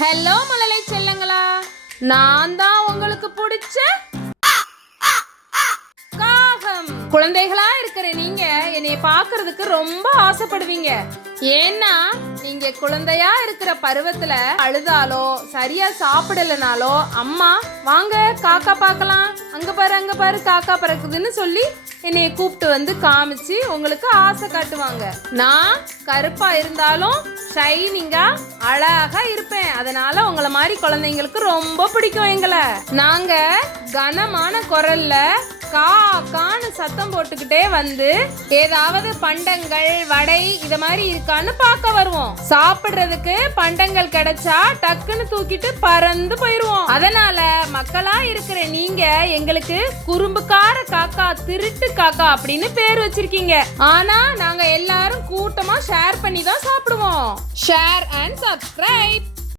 Hello மழலை செல்லங்களா, நான் தான் உங்களுக்கு பிடிச்ச காகம். குழந்தைகளா இருக்கிற நீங்க என்னைய பாக்குறதுக்கு ரொம்ப ஆசைப்படுவீங்க. ஏன்னா நீங்க குழந்தையா இருக்கிற பருவத்துல அழுதாலோ சரியா சாப்பிடலனாலோ அம்மா வாங்க காக்கா பார்க்கலாம், அங்க பாரு காக்கா பறக்குதுன்னு சொல்லி என்னைய கூப்பிட்டு வந்து காமிச்சு உங்களுக்கு ஆசை காட்டுவாங்க. நான் கருப்பா இருந்தாலும் ஷைனிங்கா அழகா இருப்பேன். அதனால உங்களை மாதிரி குழந்தைங்களுக்கு ரொம்ப பிடிக்கும் எங்களை. நாங்க கனமான குரல்ல காக்கான்னு சத்தம் போட்டுக்கிட்டே வந்து ஏதாவது பண்டங்கள் வடை இத மாதிரி இருக்கான்னு பார்க்க வருவோம். சாப்பிடுறதுக்கு பண்டங்கள் கிடைச்சா டக்குன்னு தூக்கிட்டு பறந்து போயிருவோம். அதனால மக்களா இருக்கிற நீங்க எங்களுக்கு குறும்புக்கார காக்கா, திருட்டு காக்கா அப்படின்னு பேர் வச்சிருக்கீங்க. ஆனா நாங்க எல்லாரும் கூட்டமா ஷேர் பண்ணி தான் சாப்பிடுவோம். Share and subscribe.